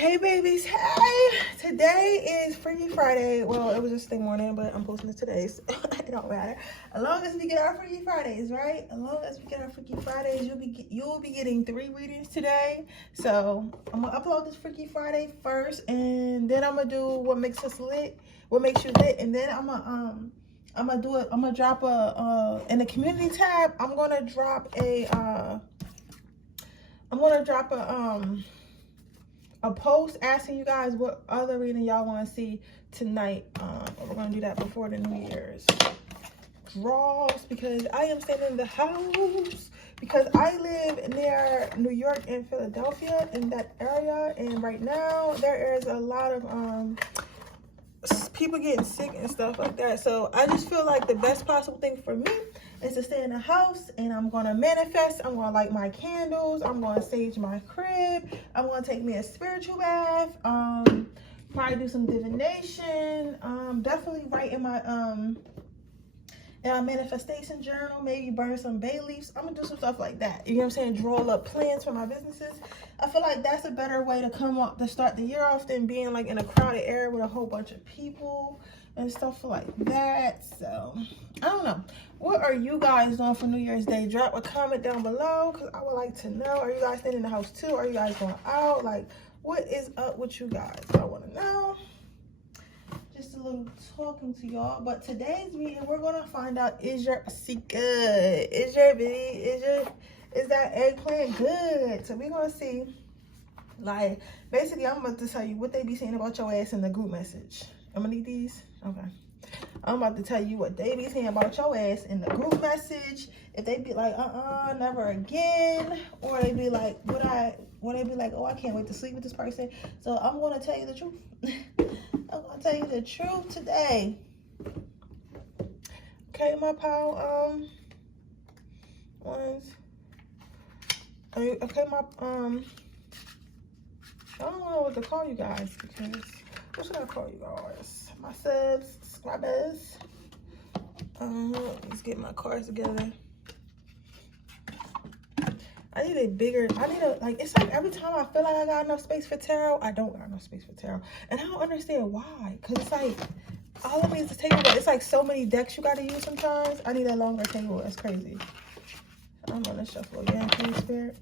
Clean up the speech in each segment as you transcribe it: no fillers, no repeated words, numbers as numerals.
Hey babies, hey! Today is Freaky Friday. Well, it was just the morning, but I'm posting this today, so it don't matter. As long as we get our Freaky Fridays, right? As long as we get our Freaky Fridays, you will be getting 3 readings today. So I'm gonna upload this Freaky Friday first, and then I'm gonna do what makes us lit, what makes you lit, and then I'm gonna drop in the community tab. I'm gonna drop a post asking you guys what other reading y'all want to see tonight. We're going to do that before the New Year's draws, because I am staying in the house, because I live near New York and Philadelphia, in that area, and right now there is a lot of people getting sick and stuff like that. So I just feel like the best possible thing for me is to stay in the house, and I'm gonna manifest. I'm gonna light my candles. I'm gonna sage my crib. I'm gonna take me a spiritual bath. Probably do some divination. Definitely write in my manifestation journal. Maybe burn some bay leaves. I'm gonna do some stuff like that. You know what I'm saying? Draw up plans for my businesses. I feel like that's a better way to start the year off than being like in a crowded area with a whole bunch of people and stuff like that. So I don't know, what are you guys doing for New Year's Day? Drop a comment down below, because I would like to know. Are you guys staying in the house too? Are you guys going out? Like, what is up with you guys? I want to know. Just a little talking to y'all. But today's reading, we're gonna find out, is your pussy good? Is that eggplant good? So we're gonna see. Like, basically, I'm about to tell you what they be saying about your ass in the group message. I'm gonna need these. Okay. I'm about to tell you what they be saying about your ass in the group message. If they be like, never again, or they be like, oh, I can't wait to sleep with this person. So I'm gonna tell you the truth. I'm gonna tell you the truth today. Okay, my pal, ones. Okay, my, I don't know what to call you guys, because what should I call you guys? My subscribers. Let's get my cards together. I need it's like every time I feel like I got enough space for tarot, I don't got enough space for tarot. And I don't understand why. Because it's like, all of me is a table, but it's like so many decks you got to use sometimes. I need a longer table. That's crazy. I'm going to shuffle again, please, Spirit.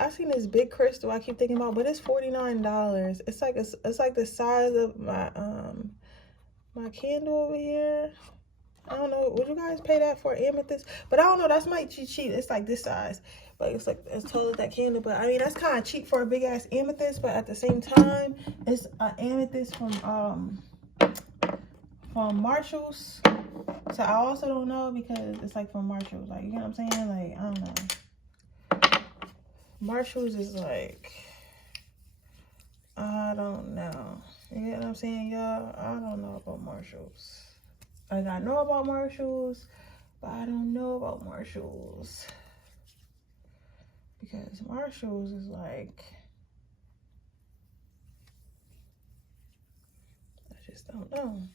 I seen this big crystal I keep thinking about, but it's $49. It's like the size of my my candle over here. I don't know, would you guys pay that for amethyst? But I don't know, that's might cheap. It's like this size, but it's like as tall as that candle. But I mean, that's kind of cheap for a big ass amethyst, but at the same time, it's an amethyst from Marshall's. So I also don't know, because it's like from Marshall's, like, you know what I'm saying? Like, I don't know. Marshall's is like, I don't know. You know what I'm saying, y'all? I don't know about Marshall's. Like, I know about Marshall's, but I don't know about Marshall's. Because Marshall's is like, I just don't know.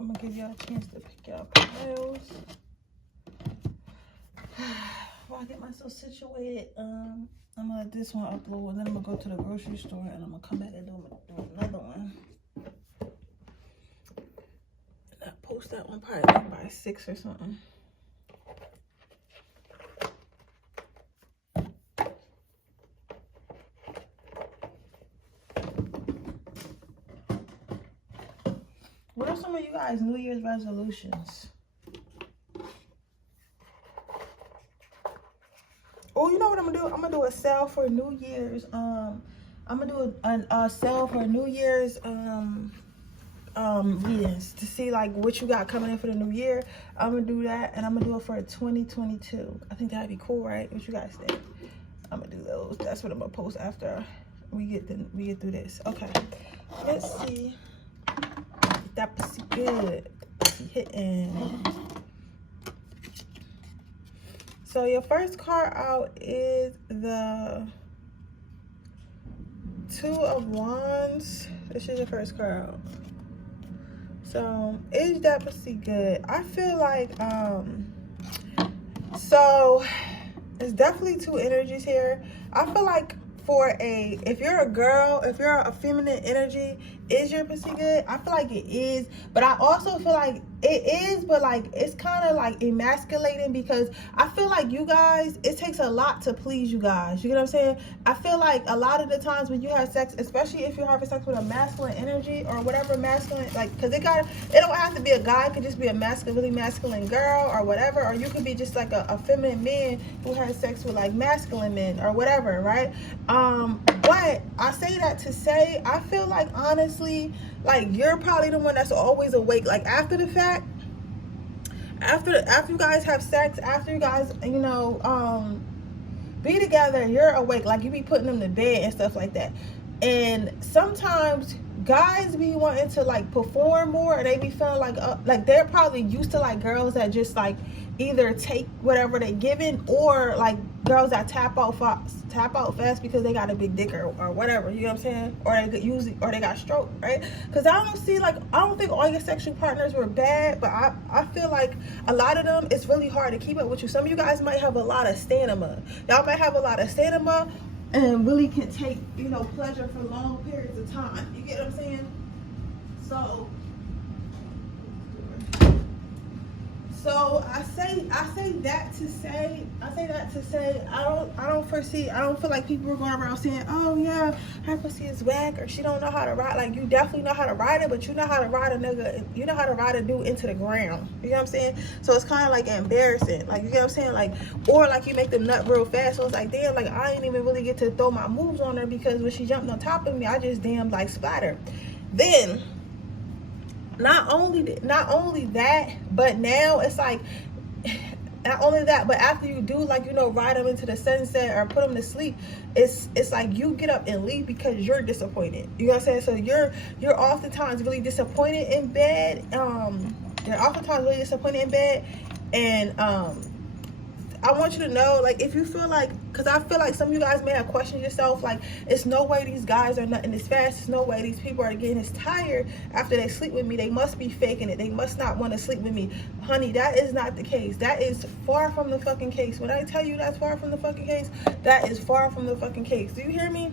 I'm gonna give y'all a chance to pick y'all piles. While I get myself situated, I'm gonna let this one upload, and then I'm gonna go to the grocery store, and I'm gonna come back and do another one. post that one probably like by 6 or something. What are some of you guys' New Year's resolutions? Oh, you know what I'm gonna do? I'm gonna do a sale for New Year's. I'm gonna do a sale for New Year's readings to see like what you got coming in for the new year. I'm gonna do that, and I'm gonna do it for 2022. I think that'd be cool, right? What you guys think? I'm gonna do those. That's what I'm gonna post after we get through this. Okay, let's see. That pussy good. Pussy hitting. So your first card out is the 2 of Wands. This is your first card out. So is that pussy good? I feel like so it's definitely 2 energies here. I feel like if you're a girl, if you're a feminine energy, is your pussy good? I feel like it is, but I also feel like it is, but like it's kind of like emasculating, because I feel like you guys, it takes a lot to please you guys. You get what I'm saying? I feel like a lot of the times when you have sex, especially if you're having sex with a masculine energy or whatever masculine, like, because it don't have to be a guy, it could just be a really masculine girl or whatever, or you could be just like a feminine man who has sex with like masculine men or whatever, right? But I say that to say, I feel like honestly, like you're probably the one that's always awake, like after the fact, after you guys have sex, after you guys, you know, be together, you're awake, like you be putting them to bed and stuff like that. And sometimes guys be wanting to like perform more, and they be feeling like they're probably used to like girls that just like either take whatever they given, or like girls that tap out fast because they got a big dick or whatever, you know what I'm saying, or they got stroke, right? Because I don't think all your sexual partners were bad, but I feel like a lot of them, it's really hard to keep up with you. Some of you guys might have a lot of stamina. Y'all might have a lot of stamina and really can take, you know, pleasure for long periods of time. You get what I'm saying? So I say that to say I don't feel like people are going around saying, oh yeah, her pussy is whack, or she don't know how to ride. Like, you definitely know how to ride it, but you know how to ride a nigga, you know how to ride a dude into the ground. You know what I'm saying? So it's kind of like embarrassing. Like, you get what I'm saying? Like, or like you make them nut real fast. So it's like, damn, like I ain't even really get to throw my moves on her, because when she jumped on top of me, I just damn like splattered. Then not only that, but now it's like, not only that, but after you do, like, you know, ride them into the sunset or put them to sleep, it's like you get up and leave because you're disappointed. You know what I'm saying? So you're oftentimes really disappointed in bed. And I want you to know, like, if you feel like, because I feel like some of you guys may have questioned yourself, like, it's no way these guys are nutting this fast. It's no way these people are getting this tired after they sleep with me. They must be faking it. They must not want to sleep with me. Honey, that is not the case. That is far from the fucking case. When I tell you that's far from the fucking case, that is far from the fucking case. Do you hear me?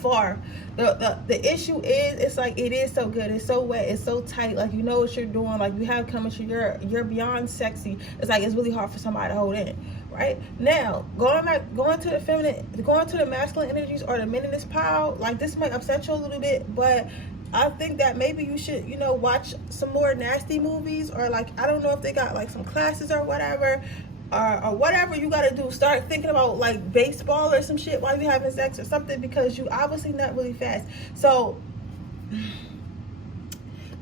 Far. The issue is, it's like, it is so good, it's so wet, it's so tight, like you know what you're doing, like you have chemistry, you're beyond sexy. It's like it's really hard for somebody to hold in. Right now, going to the feminine, going to the masculine energies or the men in this pile, like this might upset you a little bit, but I think that maybe you should, you know, watch some more nasty movies, or like, I don't know if they got like some classes or whatever, or whatever you gotta do. Start thinking about like baseball or some shit while you having sex or something, because you obviously nut really fast. So,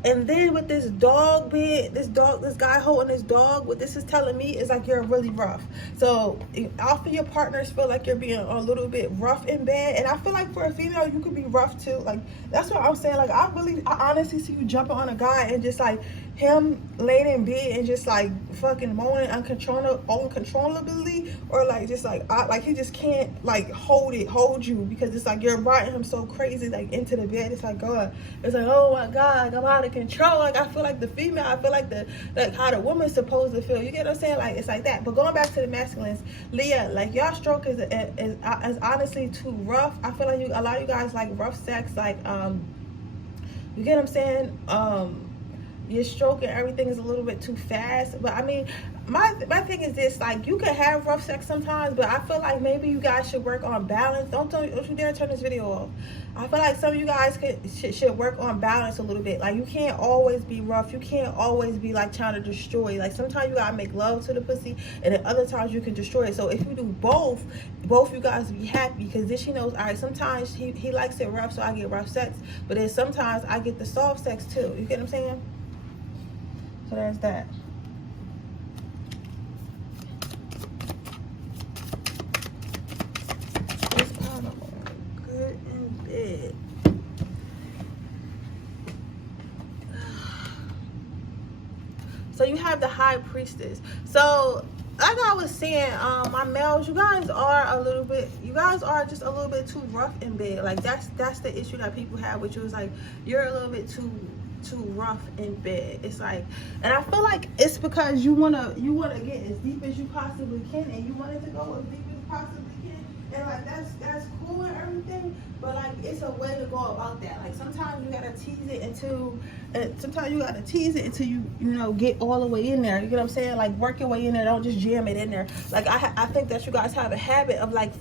and then with this guy holding this dog, what this is telling me is like you're really rough. So often your partners feel like you're being a little bit rough in bed, and I feel like for a female you could be rough too. Like, that's what I'm saying. Like, I honestly see you jumping on a guy and just like him laying in bed and just like fucking moaning uncontrollably, or like just like he just can't like hold you, because it's like you're riding him so crazy like into the bed. It's like, God, it's like, oh my God, I'm out of control. Like, I feel like the female, I feel like how the woman's supposed to feel. You get what I'm saying? Like, it's like that. But going back to the masculines, Leah, like y'all stroke is honestly too rough. I feel like a lot of you guys like rough sex, like you get what I'm saying? your stroke and everything is a little bit too fast. But I mean, my thing is this, like, you can have rough sex sometimes, but I feel like maybe you guys should work on balance. Don't you dare turn this video off. I feel like some of you guys should work on balance a little bit. Like, you can't always be rough. You can't always be like trying to destroy. Like, sometimes you gotta make love to the pussy, and then other times you can destroy it. So if you do both you guys be happy, because then she knows, all right, sometimes he likes it rough, so I get rough sex, but then sometimes I get the soft sex too. You get what I'm saying? So there's that. This part of good in bed. So you have the High Priestess. So like I was saying, my males, you guys are just a little bit too rough in bed. Like, that's the issue that people have with you. Is like, you're a little bit too rough in bed. It's like, and I feel like it's because you wanna get as deep as you possibly can, and you want it to go as deep as you possibly can, and like that's cool and everything, but like, it's a way to go about that. Like, sometimes you gotta tease it until you get all the way in there. You get what I'm saying? Like, work your way in there. Don't just jam it in there. Like, I think that you guys have a habit of like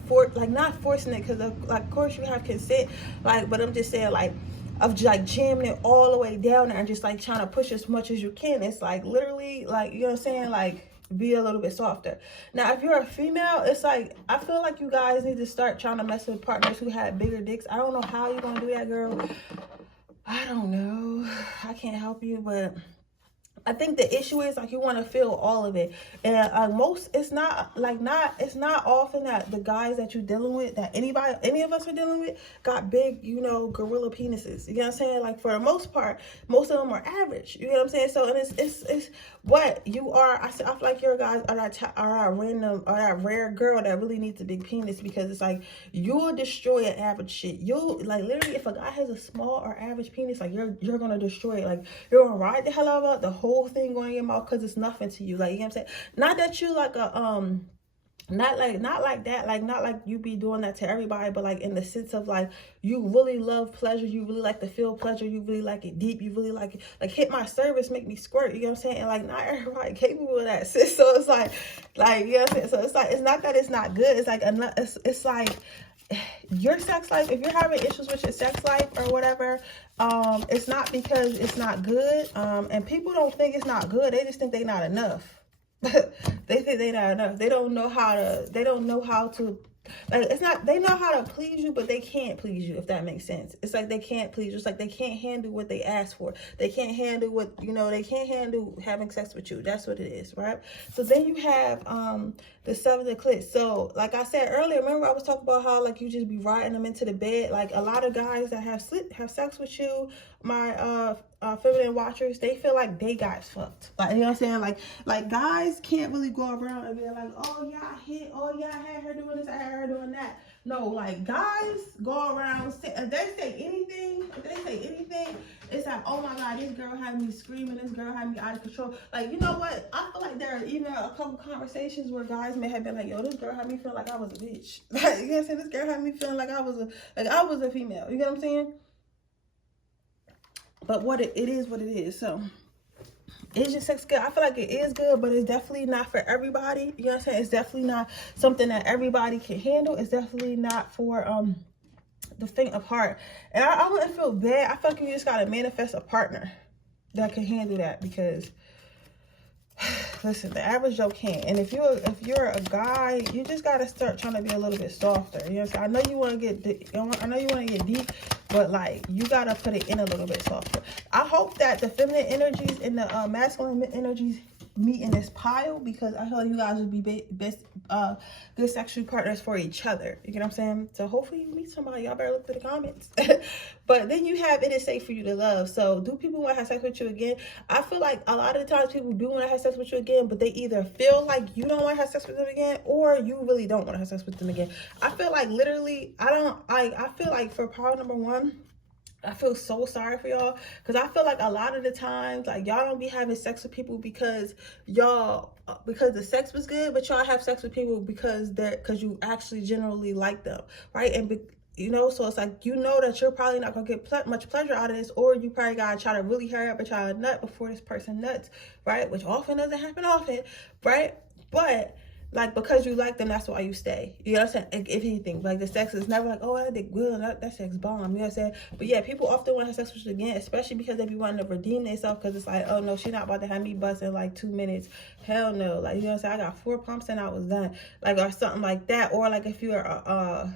not forcing it, because of course you have consent, like, but I'm just saying, like, of just like jamming it all the way down there and just like trying to push as much as you can. It's like, literally, like, you know what I'm saying, like, be a little bit softer. Now, if you're a female, it's like, I feel like you guys need to start trying to mess with partners who have bigger dicks. I don't know how you're gonna do that, girl. I don't know. I can't help you, but I think the issue is, like, you want to feel all of it, and it's not often that the guys that you're dealing with, that any of us are dealing with, got big, gorilla penises. You know what I'm saying? Like, for the most part, most of them are average. You know what I'm saying? So, and it's what you are. I feel like your guys are that rare girl that really needs a big penis, because it's like, you will destroy an average shit. You'll, like, literally, if a guy has a small or average penis, like, you're gonna destroy it. Like, you're gonna ride the hell out of it, the whole thing going in your mouth, because it's nothing to you. Like, you know what I'm saying? Not that you like a not like that, like, not like you be doing that to everybody, but like in the sense of, like, you really love pleasure, you really like to feel pleasure, you really like it deep, you really like it, like, hit my cervix, make me squirt. You know what I'm saying? And like, not everybody capable of that, sis. So it's like you know what I'm saying? So it's like, it's not that it's not good, it's like it's like your sex life, if you're having issues with your sex life or whatever, it's not because it's not good, and people don't think it's not good, they just think they're not enough. They think they're not enough. They don't know how to like, it's not, they know how to please you, but they can't please you, if that makes sense. It's like, they can't please you. It's like, they can't handle what they ask for. They can't handle what, they can't handle having sex with you. That's what it is, right? So then you have the 7th eclipse. So like I said earlier, remember I was talking about how, like, you just be riding them into the bed. Like, a lot of guys that have sex with you, my feminine watchers, they feel like they got fucked. Like, you know what I'm saying? Like guys can't really go around and be like, oh yeah, I hit, oh yeah, I had her doing this, I had her doing that. No, like, guys go around, if they say anything, it's like, oh my God, this girl had me screaming, this girl had me out of control. Like, you know what? I feel like there are even a couple conversations where guys may have been like, yo, this girl had me feeling like I was a bitch. Like, you know what I'm saying? This girl had me feeling like I was a female. You know what I'm saying? But it is what it is. So, is your sex good? I feel like it is good, but it's definitely not for everybody. You know what I'm saying? It's definitely not something that everybody can handle. It's definitely not for the faint of heart. And I wouldn't feel bad. I feel like you just gotta manifest a partner that can handle that, because listen, the average Joe can't. And if you're a guy, you just gotta start trying to be a little bit softer. You know what I'm saying? I know you want to get deep, but like, you gotta put it in a little bit softer. I hope that the feminine energies and the masculine energies meet in this pile, because I feel like you guys would be best good sexual partners for each other. You know what I'm saying? So hopefully you meet somebody. Y'all better look through the comments. But then you have, it is safe for you to love. So do people want to have sex with you again? I feel like a lot of the times people do want to have sex with you again, but they either feel like you don't want to have sex with them again, or you really don't want to have sex with them again. I feel like, literally, I feel like for pile number 1, I feel so sorry for y'all, because I feel like a lot of the times, like, y'all don't be having sex with people because the sex was good, but y'all have sex with people because you actually generally like them, right? And you know, so it's like, you know that you're probably not gonna get much pleasure out of this, or you probably gotta try to really hurry up and try to nut before this person nuts, right? Which often doesn't happen often, right? But like, because you like them, that's why you stay. You know what I'm saying? If anything, like, the sex is never like, oh, I did good, that sex bomb. You know what I'm saying? But yeah, people often want to have sex with you again, especially because they be wanting to redeem themselves, because it's like, oh no, she not about to have me bust in like 2 minutes. Hell no. Like, you know what I'm saying? I got 4 pumps and I was done. Like, or something like that. Or like, if you're a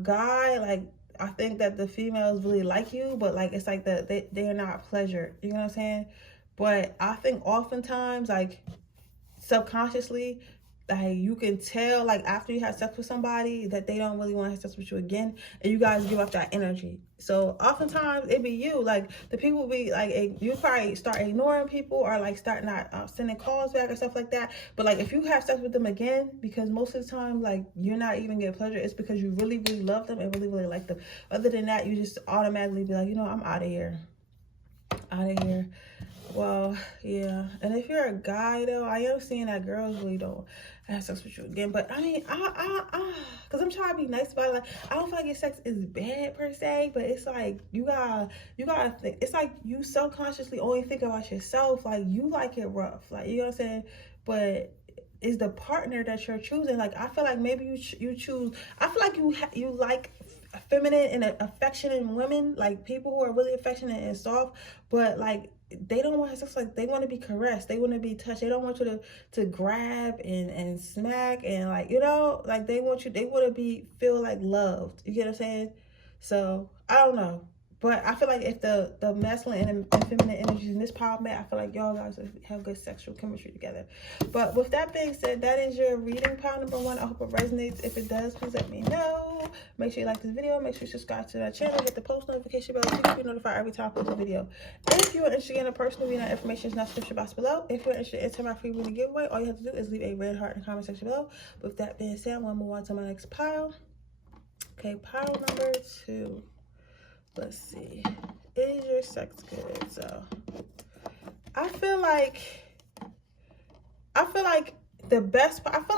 guy, like, I think that the females really like you, but like, it's like they're not pleasured. You know what I'm saying? But I think oftentimes, like, subconsciously, like, you can tell, like, after you have sex with somebody, that they don't really want to have sex with you again, and you guys give up that energy. So oftentimes it be you, like, the people be like, you probably start ignoring people, or like start not sending calls back or stuff like that. But like, if you have sex with them again, because most of the time, like, you're not even getting pleasure, it's because you really, really love them and really, really like them. Other than that, you just automatically be like, you know, I'm out of here. Well, yeah. And if you're a guy, though, I am seeing that girls really don't have sex with you again. But I mean, because I'm trying to be nice about it. Like, I don't feel like your sex is bad per se, but it's like, you gotta think. It's like you subconsciously only think about yourself. Like, you like it rough, like, you know what I'm saying? But it's the partner that you're choosing. Like, I feel like maybe you choose. I feel like you like feminine and affectionate women, like people who are really affectionate and soft, but like, they don't want to have sex. Like, they want to be caressed, they want to be touched, they don't want you to grab and smack, and like, you know, like, they want to feel like loved. You get what I'm saying? So I don't know, but I feel like if the masculine and feminine energies in this power mat, I feel like y'all guys have good sexual chemistry together. But with that being said, that is your reading pile number 1. I hope it resonates. If it does, please let me know. Make sure you like this video. Make sure you subscribe to that channel. Hit the post notification bell so you can be notified every time I post a video. If you are interested in a personal reading, information is not description box below. If you're interested in entering my free reading giveaway, all you have to do is leave a red heart in the comment section below. With that being said, I'm going to move on to my next pile. Okay, pile number 2. Let's see. Is your sex good? So I feel like the best part, I feel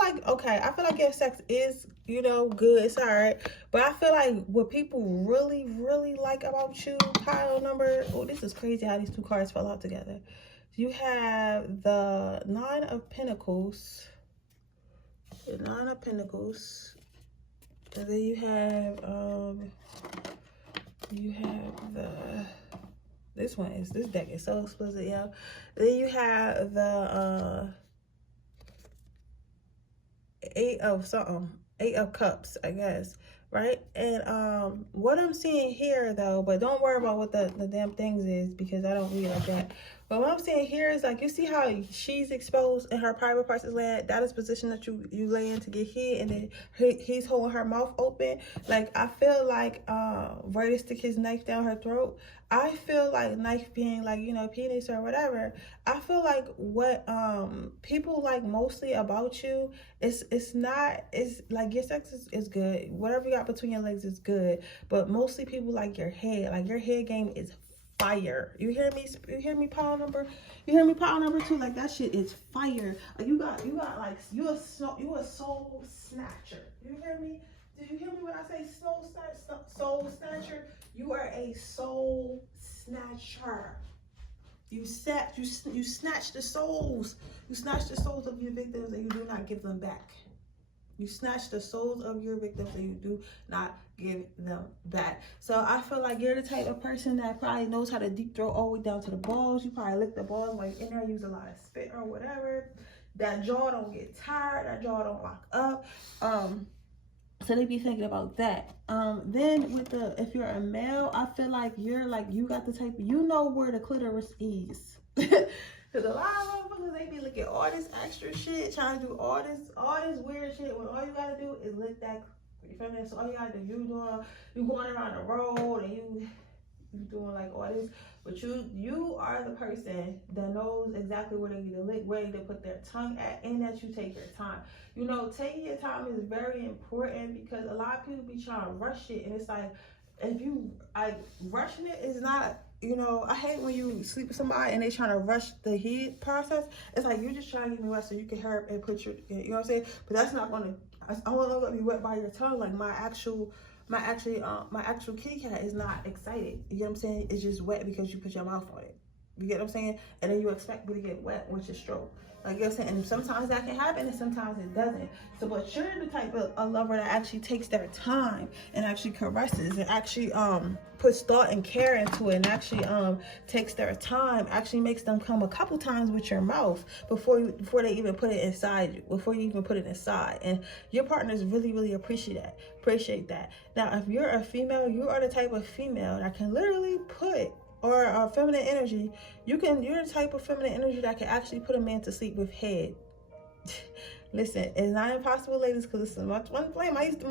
like your sex is, you know, good. It's all right. But I feel like what people really, really like about you, pile number, oh, this is crazy how these 2 cards fell out together. You have the 9 of Pentacles. The 9 of Pentacles. And then you have this deck is so explicit, yo. Then you have the 8 of Cups, I guess, right? And what I'm seeing here, though, but don't worry about what the damn things is, because I don't read like that. But what I'm seeing here is, like, you see how she's exposed and her private parts is laying. That is position that you lay in to get hit, and then he's holding her mouth open. Like, I feel like ready to stick his knife down her throat. I feel like knife being like, you know, penis or whatever. I feel like what people like mostly about you is like, your sex is good. Whatever you got between your legs is good. But mostly people like your head. Like, your head game is fire. You hear me? You hear me, pile number? You hear me, pile number 2? Like, that shit is fire. Like, you got like, you a soul snatcher. You hear me? Did you hear me when I say soul snatcher? You are a soul snatcher. You snatch the souls. You snatch the souls of your victims, and you do not give them back. You snatch the souls of your victims, and you do not give them back. So I feel like you're the type of person that probably knows how to deep throat all the way down to the balls. You probably lick the balls like in there, use a lot of spit or whatever. That jaw don't get tired. That jaw don't lock up. So they be thinking about that. Then with if you're a male, I feel like you got the type, you know where the clitoris is. Because a lot of motherfuckers, they be looking at all this extra shit, trying to do all this weird shit, when all you gotta do is lick that. You feel me? So all you gotta do, you going around the road, and you doing like all this, but you are the person that knows exactly where they need to lick, where they need to put their tongue at, and that you take your time. You know, taking your time is very important, because a lot of people be trying to rush it, and it's like, rushing it is not, you know, I hate when you sleep with somebody and they trying to rush the heat process. It's like, you just trying to get me wet so you can hurry up and put your, you know what I'm saying? But that's not going to I want to be wet by your tongue. Like my actual kitty cat is not excited. You get what I'm saying? It's just wet because you put your mouth on it. You get what I'm saying? And then you expect me to get wet with your stroke. Like you're saying, and sometimes that can happen and sometimes it doesn't. So, but you're the type of a lover that actually takes their time and actually caresses and actually puts thought and care into it, and actually takes their time, actually makes them come a couple times with your mouth before they even put it inside you, before you even put it inside. And your partners really appreciate that. Now, if you're a female, you are the type of female that can literally put, or feminine energy, you're the type of feminine energy that can actually put a man to sleep with head. Listen, it's not impossible, ladies, because it's much one flame. I used to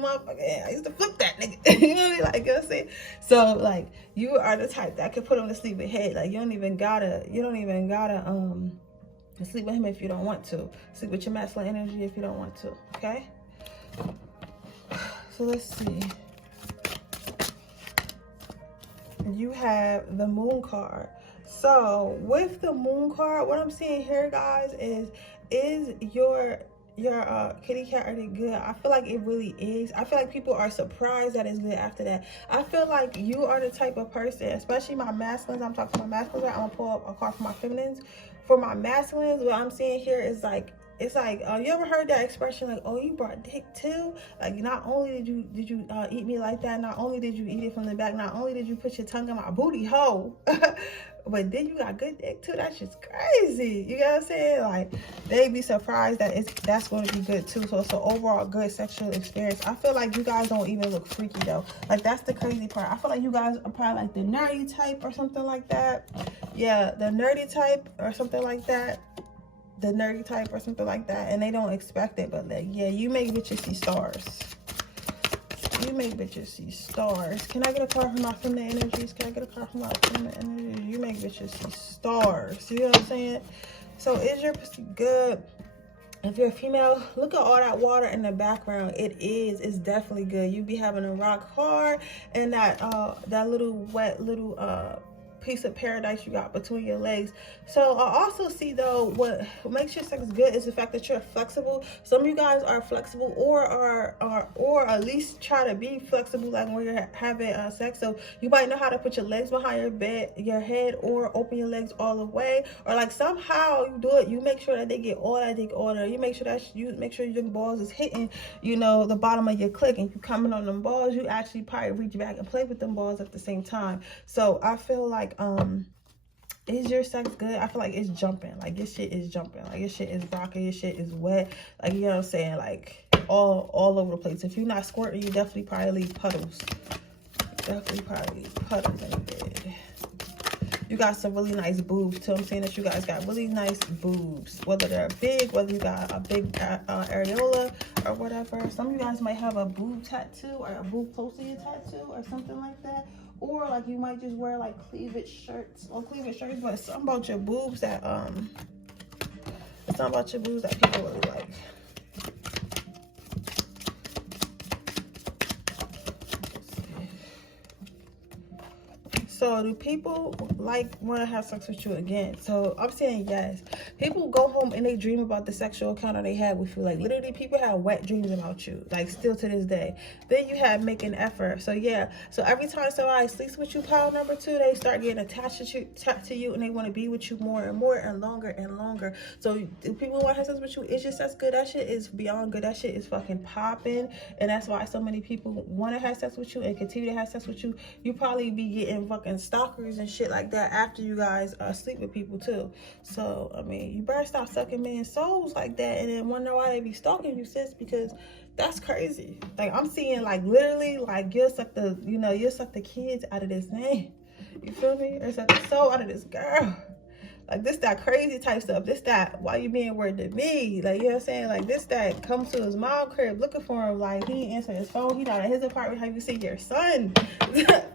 flip that nigga. You know what I mean? Like, you know what I'm saying? So, like, you are the type that can put him to sleep with head. Like, you don't even gotta sleep with him if you don't want to. Sleep with your masculine energy if you don't want to, okay? So, let's see. You have the moon card. So with the moon card, what I'm seeing here, guys, is your kitty cat really good? I feel like it really is. I feel like people are surprised that it's good after that. I feel like you are the type of person, especially my masculines. I'm talking to my masculines. I'm gonna pull up a card for my feminines. For my masculines, what I'm seeing here is like, it's like, you ever heard that expression, like, oh, you brought dick too? Like, not only did you eat me like that, not only did you eat it from the back, not only did you put your tongue in my booty hole, but then you got good dick too. That's just crazy. You know what I'm saying? Like, they be surprised that that's going to be good too. So it's an overall good sexual experience. I feel like you guys don't even look freaky though. Like, that's the crazy part. I feel like you guys are probably like the nerdy type or something like that. Yeah, the nerdy type or something like that. The nerdy type or something like that, and they don't expect it, but like, yeah, you make bitches see stars. You make bitches see stars. Can I get a card from my feminine energies? Can I get a card from my feminine energies? You make bitches see stars. You know what I'm saying? So is your pussy good? If you're a female, look at all that water in the background. It's definitely good. You be having a rock hard, and that little wet little piece of paradise you got between your legs. So I also see though, what makes your sex good is the fact that you're flexible. Some of you guys are flexible, or at least try to be flexible, like when you're having sex. So you might know how to put your legs behind your head, or open your legs all the way, or like somehow you do it. You make sure that they get all that dick order. You make sure your balls is hitting, you know, the bottom of your clit, and you coming on them balls. You actually probably reach back and play with them balls at the same time. So I feel like, is your sex good? I feel like it's jumping. Like, your shit is jumping. Like, your shit is rocking. Your shit is wet. Like, you know what I'm saying? Like, all over the place. If you're not squirting, you definitely probably leave puddles. Definitely probably leave puddles in the bed. You got some really nice boobs too. I'm saying that you guys got really nice boobs. Whether they're big, whether you got a big areola or whatever. Some of you guys might have a boob tattoo, or a boob close to your tattoo, or something like that. Or like you might just wear like cleavage shirts, but it's something about your boobs that people really like. So do people want to have sex with you again? So I'm saying yes. People go home and they dream about the sexual encounter they had with you. Like, literally, people have wet dreams about you, like, still to this day. Then you have make an effort. So yeah. So every time somebody sleeps with you, pile number 2, they start getting attached to you, and they want to be with you more and more and longer and longer. So do people want to have sex with you? Is your sex good? That shit is beyond good. That shit is fucking popping. And that's why so many people want to have sex with you and continue to have sex with you. You probably be getting fucking stalkers and shit like that after you guys sleep with people too. So I mean, you better stop sucking men's souls like that, and then wonder why they be stalking you, sis, because that's crazy. Like, I'm seeing, like, literally, like, you'll suck the kids out of this man. You feel me? Or suck the soul out of this girl. Like, this that crazy type stuff. This that, why you being weird to me? Like, you know what I'm saying? Like, this that comes to his mom crib looking for him. Like, he ain't answering his phone. He not at his apartment. Have you seen your son?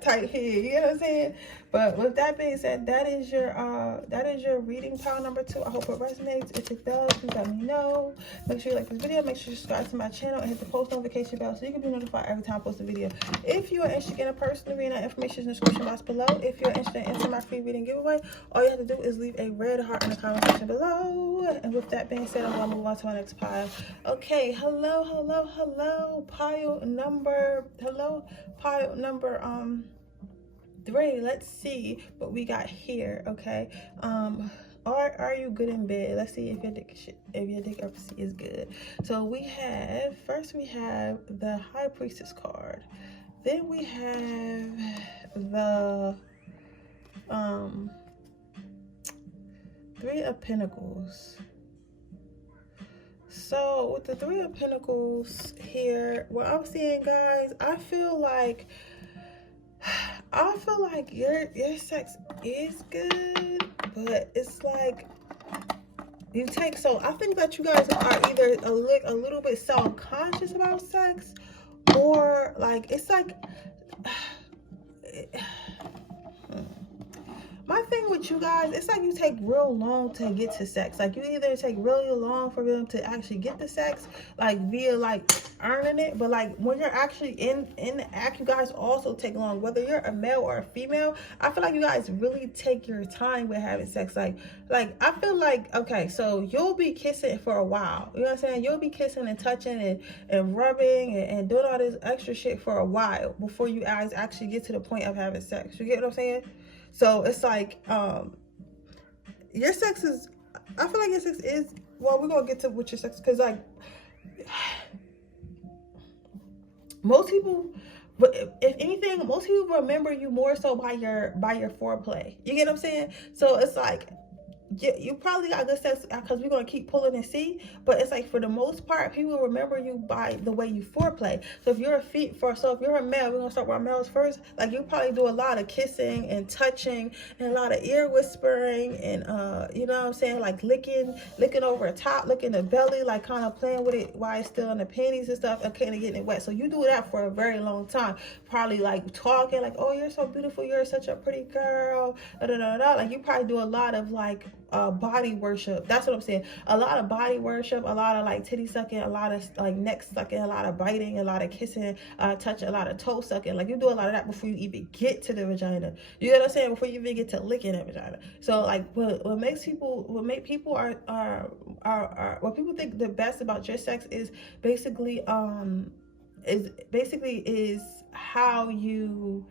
Type here. You know what I'm saying? But with that being said, that is your reading pile number 2. I hope it resonates. If it does, please let me know. Make sure you like this video. Make sure you subscribe to my channel and hit the post notification bell so you can be notified every time I post a video. If you are interested in a personal reading, that information is in the description box below. If you're interested in entering my free reading giveaway, all you have to do is leave a red heart in the comment section below. And with that being said, I'm gonna move on to my next pile. Okay, hello pile number 3. Let's see what we got here. Okay, are you good in bed? Let's see if your dick is good. So we have the High Priestess card, then we have the 3 of Pentacles. So with the 3 of Pentacles here, what I'm seeing, guys, I feel like your sex is good, but it's like I think that you guys are either a little bit self-conscious about sex, or like it's like my thing with you guys, it's like you take real long to get to sex. Like you either take really long for them to actually get the sex, like via like earning it, but like when you're actually in the act, you guys also take long. Whether you're a male or a female, I feel like you guys really take your time with having sex. Like I feel like, okay, so you'll be kissing for a while. You know what I'm saying? You'll be kissing and touching and rubbing and doing all this extra shit for a while before you guys actually get to the point of having sex. You get what I'm saying? So it's like, your sex is, I feel like your sex is, well, we're going to get to what your sex, because like, most people, but if anything, most people remember you more so by your foreplay. You get what I'm saying? So it's like, you probably got good sex because we're going to keep pulling and see, but it's like for the most part, people remember you by the way you foreplay. So if you're a male, we're going to start with our males first. Like you probably do a lot of kissing and touching and a lot of ear whispering and you know what I'm saying, like licking over the top, licking the belly, like kind of playing with it while it's still in the panties and stuff, and kind of getting it wet. So you do that for a very long time, probably like talking like, oh, you're so beautiful, you're such a pretty girl, like you probably do a lot of like body worship. That's what I'm saying. A lot of body worship, a lot of like titty sucking, a lot of like neck sucking, a lot of biting, a lot of kissing, touching, a lot of toe sucking. Like you do a lot of that before you even get to the vagina. You know what I'm saying? Before you even get to licking the vagina. So like what people think the best about your sex is basically how you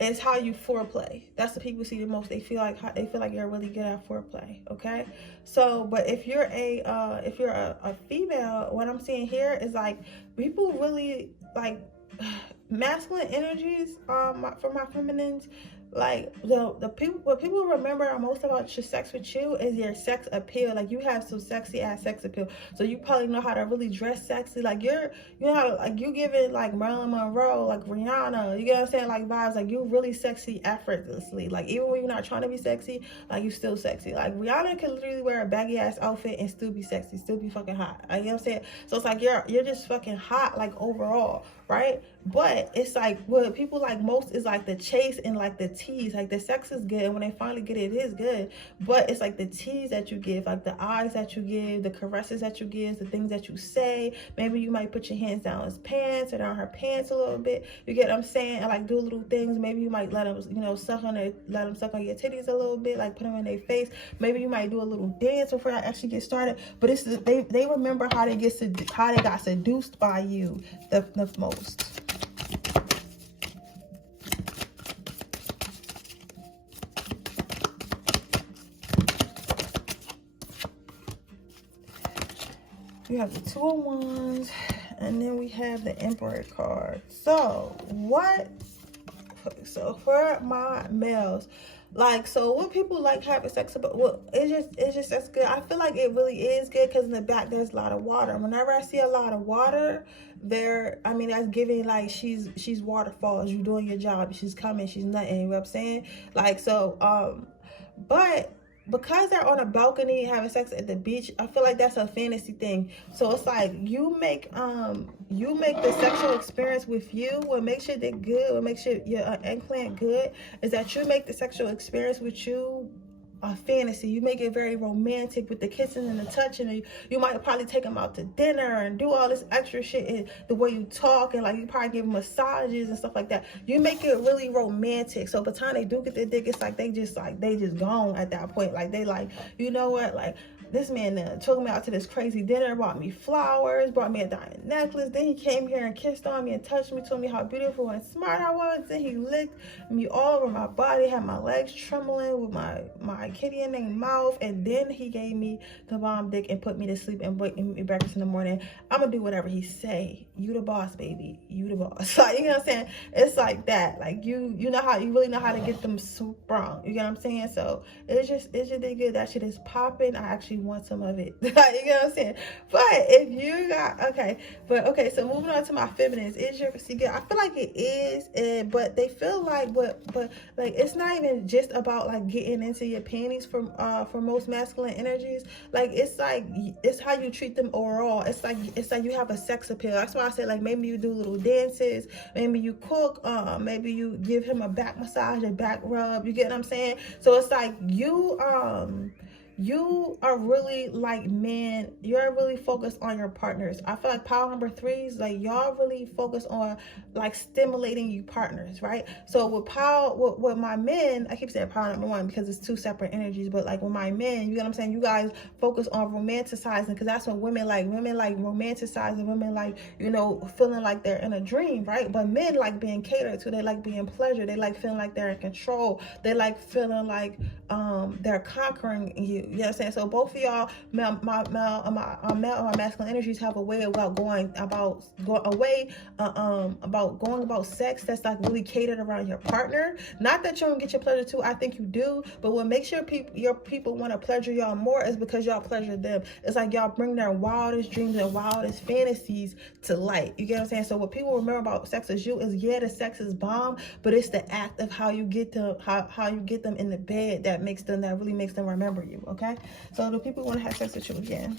it's how you foreplay. That's the people see the most. They feel like you're really good at foreplay. Okay, so but if you're a female, what I'm seeing here is like people really like masculine energies for my feminines. Like what people remember most about your sex with you is your sex appeal. Like you have some sexy ass sex appeal, so you probably know how to really dress sexy. Like you know how to, like you giving like Marilyn Monroe, like Rihanna, you get what I'm saying, like vibes. Like you really sexy effortlessly. Like even when you're not trying to be sexy, like you still sexy. Like Rihanna can literally wear a baggy ass outfit and still be sexy, still be fucking hot. You know what I'm saying? So it's like you're just fucking hot, like overall, right? But it's like what people like most is like the chase and like the tease. Like the sex is good, and when they finally get it, it is good. But it's like the tease that you give, like the eyes that you give, the caresses that you give, the things that you say. Maybe you might put your hands down his pants or down her pants a little bit. You get what I'm saying? And like do little things. Maybe you might let them, suck on your titties a little bit, like put them in their face. Maybe you might do a little dance before I actually get started. But it's they remember how they got seduced by you the most. We have the 2 of Wands, and then we have the Emperor card. So for my males, like, so what people like having sex about, well, it's just that's good. I feel like it really is good because in the back there's a lot of water. Whenever I see a lot of water there, I mean, that's giving like she's waterfalls. You're doing your job. She's coming. She's nothing. You know what I'm saying? Like, so but because they're on a balcony having sex at the beach, I feel like that's a fantasy thing. So it's like you make the sexual experience with you. What makes your dick good, what makes your eggplant good, is that you make the sexual experience with you a fantasy. You make it very romantic with the kissing and the touching, and you might probably take them out to dinner and do all this extra shit, and the way you talk, and like you probably give them massages and stuff like that. You make it really romantic. So by the time they do get their dick, it's like they just gone at that point. Like they like, you know what, like this man took me out to this crazy dinner, brought me flowers, brought me a diamond necklace. Then he came here and kissed on me and touched me, told me how beautiful and smart I was. Then he licked me all over my body, had my legs trembling with my kitty in their mouth. And then he gave me the bomb dick and put me to sleep and wake me breakfast in the morning. I'm gonna do whatever he say. You the boss, baby. You the boss. Like, you know what I'm saying? It's like that. Like you know how, you really know how to get them sprung. You get what I'm saying? So it's just good. That shit is popping. I actually want some of it. You know what I'm saying? But if you got okay, so moving on to my feminines, is your secret? I feel like it is, but they feel like but like it's not even just about like getting into your panties for most masculine energies. Like it's how you treat them overall. It's like you have a sex appeal. That's why I said, like, maybe you do little dances, maybe you cook, maybe you give him a back massage, a back rub. You get what I'm saying? So it's like you are really like, man, you're really focused on your partners. I feel like power number 3 is like y'all really focus on like stimulating you partners, right? So with my men, I keep saying power number 1 because it's 2 separate energies, but like with my men, you know what I'm saying, you guys focus on romanticizing, because that's what women like romanticizing, women like, you know, feeling like they're in a dream, right? But men like being catered to, they like being pleasured, they like feeling like they're in control, they like feeling like they're conquering you. You know what I'm saying? So both of y'all, my masculine energies, have a way about going about sex that's like really catered around your partner. Not that you don't get your pleasure too. I think you do. But what makes your people want to pleasure y'all more is because y'all pleasure them. It's like y'all bring their wildest dreams and wildest fantasies to light. You get what I'm saying? So what people remember about sex as you is, yeah, the sex is bomb, but it's the act of how you get to how you get them in the bed that really makes them remember you. Okay, so the people want to have sex with you again.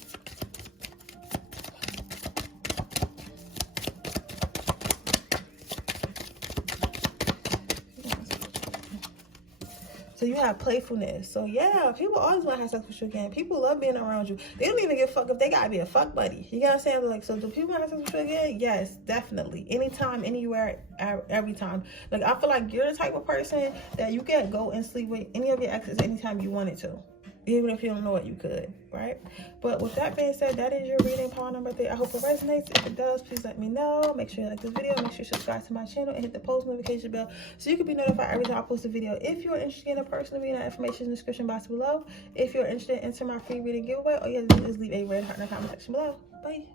So you have playfulness. So yeah, people always want to have sex with you again. People love being around you. They don't even give a fuck if they gotta be a fuck buddy. You know what I'm saying? Like, so do people want to have sex with you again? Yes, definitely. Anytime, anywhere, every time. Like, I feel like you're the type of person that you can go and sleep with any of your exes anytime you wanted to. Even if you don't know it, you could, right? But with that being said, that is your reading, power number 3. I hope it resonates. If it does, please let me know. Make sure you like this video. Make sure you subscribe to my channel and hit the post notification bell so you can be notified every time I post a video. If you're interested in a personal reading, information in the description box below. If you're interested in entering my free reading giveaway, all you have to do is leave a red heart in the comment section below. Bye.